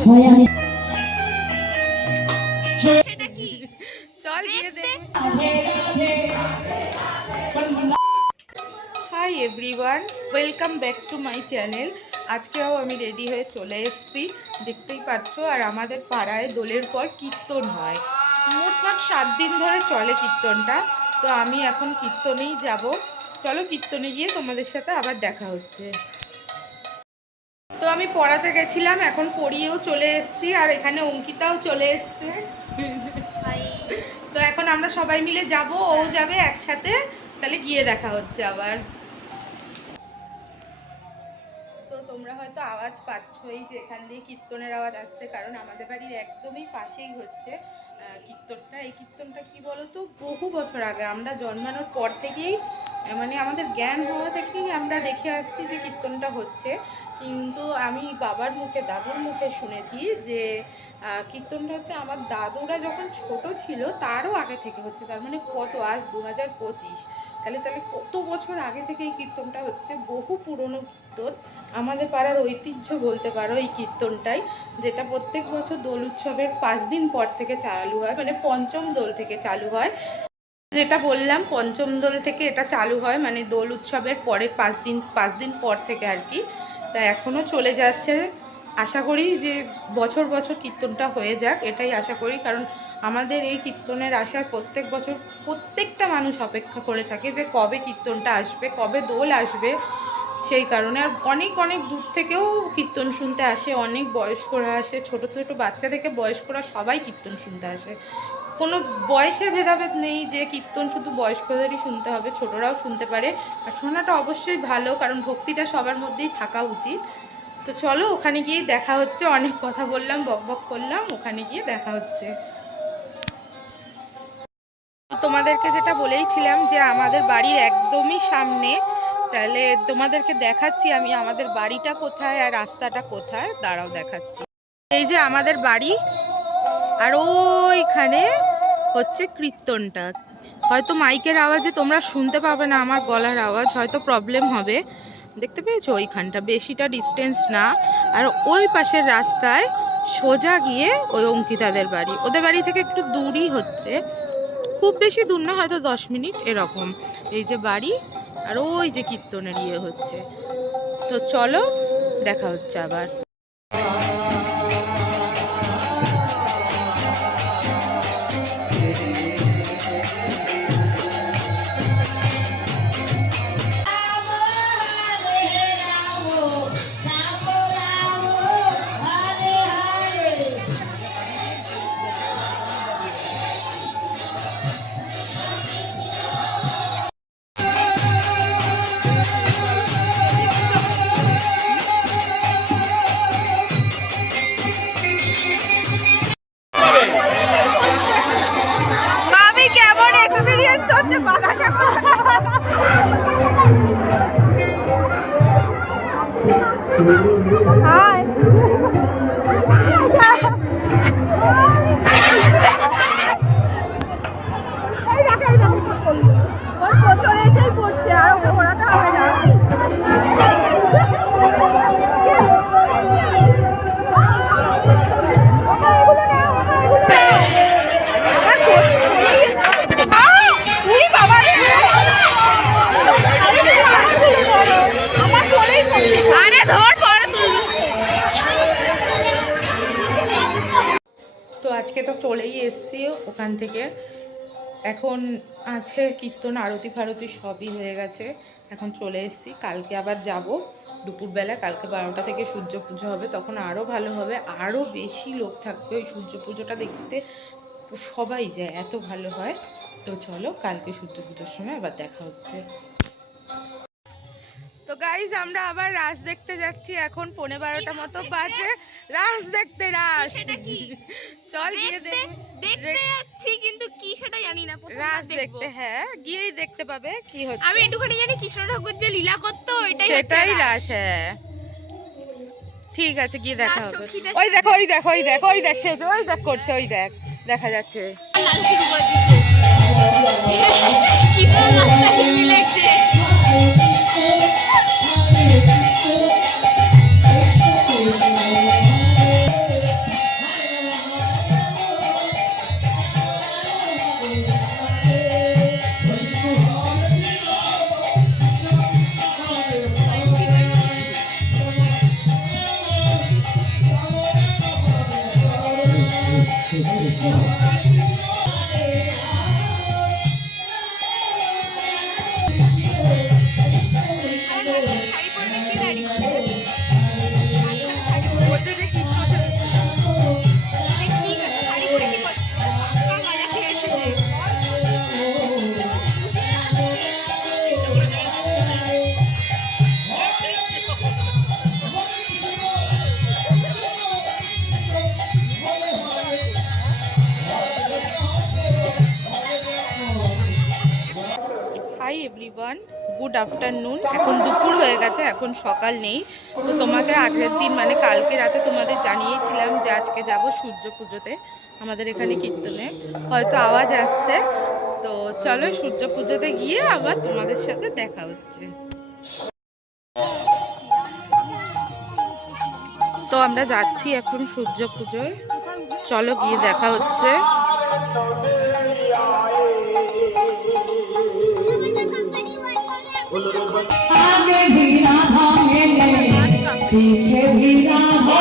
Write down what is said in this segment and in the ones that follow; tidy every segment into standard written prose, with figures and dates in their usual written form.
চল গিয়ে দেখ। Hi everyone, welcome back to my channel. আজকেও আমি রেডি হয়ে চলে এসেছি, দেখতেই পাচ্ছ। আর আমাদের পাড়ায় দোলের পর কীর্তন হয়, মোটমাট 7 দিন ধরে চলে কীর্তনটা। তো আমি এখন কীর্তনেই যাব। চলো কীর্তনে গিয়ে তোমাদের সাথে আবার দেখা হচ্ছে। তো আমি পড়াতে গেছিলাম, এখন পড়িয়েও চলে এসেছি। আর এখানে অঙ্কিতাও চলে এসছে। তো এখন আমরা সবাই মিলে যাব, ও যাবে একসাথে, তাহলে গিয়ে দেখা হচ্ছে আবার। তো তোমরা হয়তো আওয়াজ পাচ্ছই যে এখান দিয়ে কীর্তনের আওয়াজ আসছে, কারণ আমাদের বাড়ির একদমই পাশেই হচ্ছে কীর্তনটা। এই কীর্তনটা কি বলতো, বহু বছর আগে, আমরা জন্মানোর পর থেকেই, মানে আমাদের জ্ঞান হওয়া থেকেই আমরা দেখে আসছি যে কীর্তনটা হচ্ছে। কিন্তু আমি বাবার মুখে, দাদুর মুখে শুনেছি যে কীর্তনটা হচ্ছে আমার দাদুরা যখন ছোট ছিল তারও আগে থেকে হচ্ছে। তার মানে কত, আজ 2025, তাহলে কত বছর আগে থেকে এই কীর্তনটা হচ্ছে। বহু পুরনো কীর্তন, আমাদের পাড়ার ঐতিহ্য বলতে পারো এই কীর্তনটাই, যেটা প্রত্যেক বছর দোল উৎসবের 5 দিন পর থেকে চালু হয়, মানে পঞ্চম দোল থেকে চালু হয়। যেটা বললাম, পঞ্চম দোল থেকে এটা চালু হয়, মানে দোল উৎসবের পরের 5 দিন পর থেকে আর কি। তা এখনও চলে যাচ্ছে। আশা করি যে বছর বছর কীর্তনটা হয়ে যাক, এটাই আশা করি। কারণ আমাদের এই কীর্তনের আশায় প্রত্যেক বছর প্রত্যেকটা মানুষ অপেক্ষা করে থাকে যে কবে কীর্তনটা আসবে, কবে দোল আসবে। সেই কারণে আর অনেক অনেক দূর থেকেও কীর্তন শুনতে আসে, অনেক বয়স্করা আসে, ছোট ছোট বাচ্চা থেকে বয়স্করা সবাই কীর্তন শুনতে আসে। কোনো বয়সের ভেদাভেদ নেই যে কীর্তন শুধু বয়স্কদেরই শুনতে হবে, ছোটরাও শুনতে পারে। আর শোনাটা অবশ্যই ভালো, কারণ ভক্তিটা সবার মধ্যেই থাকা উচিত। তো চলো ওখানে গিয়ে দেখা হচ্ছে। অনেক কথা বললাম, বকবক করলাম, ওখানে গিয়ে দেখা হচ্ছে। তোমাদেরকে যেটা বলেইছিলাম যে আমাদের বাড়ির একদমই সামনে, তাহলে তোমাদেরকে দেখাচ্ছি আমি আমাদের বাড়িটা কোথায় আর রাস্তাটা কোথায়। দাঁড়াও দেখাচ্ছি। এই যে আমাদের বাড়ি, আর ওইখানে হচ্ছে কীর্তনটা। হয়তো মাইকের আওয়াজে তোমরা শুনতে পাবে না, আমার গলার আওয়াজ হয়তো প্রবলেম হবে। দেখতে পেয়েছো ওইখানটা, বেশিটা ডিস্টেন্স না। আর ওই পাশের রাস্তায় সোজা গিয়ে ওই অঙ্কিতাদের বাড়ি, ওদের বাড়ি থেকে একটু দূরই হচ্ছে, খুব বেশি দূর না, হয়তো 10 মিনিট এরকম। এই যে বাড়ি, আর ওই যে কীর্তনের ইয়ে হচ্ছে। তো চলো দেখা হচ্ছে আবার। Hi. চলে এসেই পড়ছে, আর ওকে ঘোরাতে হবে না। তো আজকে তো চলেই এসছি ওখান থেকে, এখন আছে কীর্তন, আরতি ফারতি সবই হয়ে গেছে, এখন চলে এসছি। কালকে আবার যাব দুপুরবেলা, কালকে 12টা থেকে সূর্য পুজো হবে, তখন আরও ভালো হবে, আরও বেশি লোক থাকবে ওই সূর্য পুজোটা দেখতে, সবাই যায়, এত ভালো হয়। তো চলো কালকে সূর্য পুজোর সময় আবার দেখা হচ্ছে। তো গাইজ আমরা আবার রাস দেখতে যাচ্ছি, এখন 11:15 মতো বাজে। রাস দেখতে, রাস চল গিয়ে দেখতে যাচ্ছি, কিন্তু কি সেটা জানি না। রাস দেখতে, হ্যাঁ গিয়েই দেখতে পাবে কি হচ্ছে। আমি একটুখানি জানি কৃষ্ণ ঠাকুর যে লীলা করতো সেটাই রাস। হ্যাঁ ঠিক আছে, গিয়ে দেখা হবে। ওই দেখো, ওই দেখো, ওই দেখো, ওই দেখ সেজে, ওই দেখ করছে, ওই দেখ দেখা যাচ্ছে। শুরু করে দিয়েছে কি লাগছে। Everyone, good afternoon. এখন দুপুর হয়ে গেছে, এখন সকাল নেই। তো তোমাকে আগের দিন মানে কালকে রাতে তোমাদের জানিয়েছিলাম যে আজকে যাব সূর্য পুজোতে আমাদের এখানে কীর্তনে। হয়তো আওয়াজ আসছে, তো চলো সূর্য পুজোতে গিয়ে আবার তোমাদের সাথে দেখা হচ্ছে। তো আমরা যাচ্ছি এখন সূর্য পুজোয়, চলো গিয়ে দেখা হচ্ছে। आगे भी राधा मेले पीछे भी राधा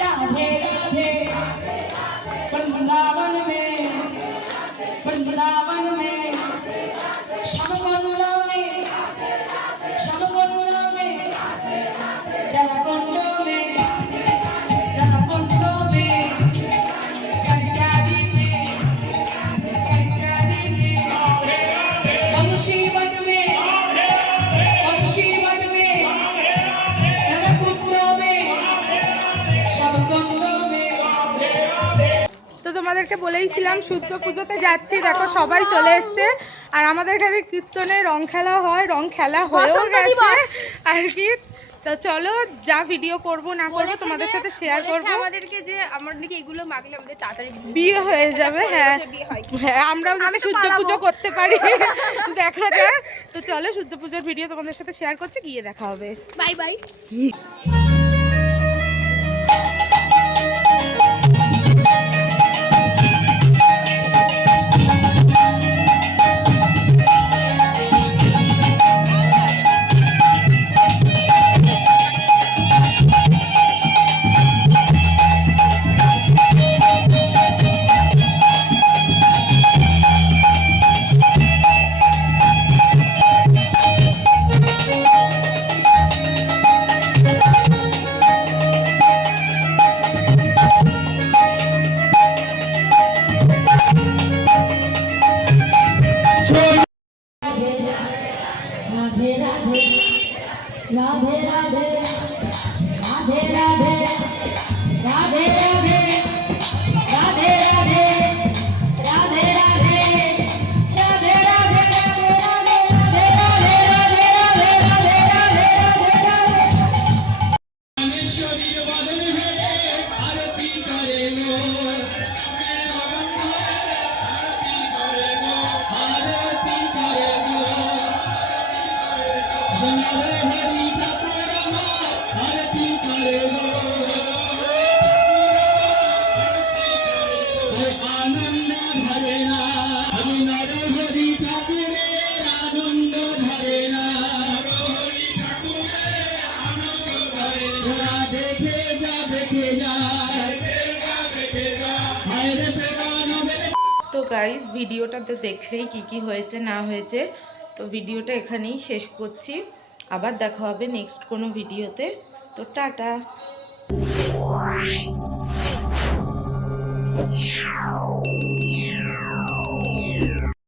राधे राधे वृंदावन में श्यामकुंड में राधाकुंड में कन्यारी में वंशीवन में राधाकुंड में श्यामकुंड में। তো তোমাদেরকে বলেইছিলাম সূর্য পুজোতে যাচ্ছি, দেখো সবাই চলে এসছে। আর আমাদের এখানে কীর্তনে রং খেলা হয়, রং খেলা হয়েও বসন্ত গেছে দিবস। আর কি। তো চলো যা ভিডিও করব না করবো তোমাদের সাথে শেয়ার করবো। আমাদেরকে যে আমরা নাকি এগুলো মাগলে আমাদের তাড়াতাড়ি বিয়ে হয়ে যাবে। হ্যাঁ বিয়ে হয়। হ্যাঁ, আমরাও যাতে সূর্য পুজো করতে পারি দেখা যায়। তো চলো সূর্য পুজোর ভিডিও তোমাদের সাথে শেয়ার করছি, গিয়ে দেখা হবে। Bye bye. राधे राधे राधे राधे राधे राधे राधे राधे राधे राधे राधे राधे राधे राधे তো গাইস ভিডিওটা তো দেখলেই কি হয়েছে না হয়েছে। তো ভিডিওটা এখানেই শেষ করছি, আবার দেখা হবে নেক্সট কোনো ভিডিওতে। তো টাটা।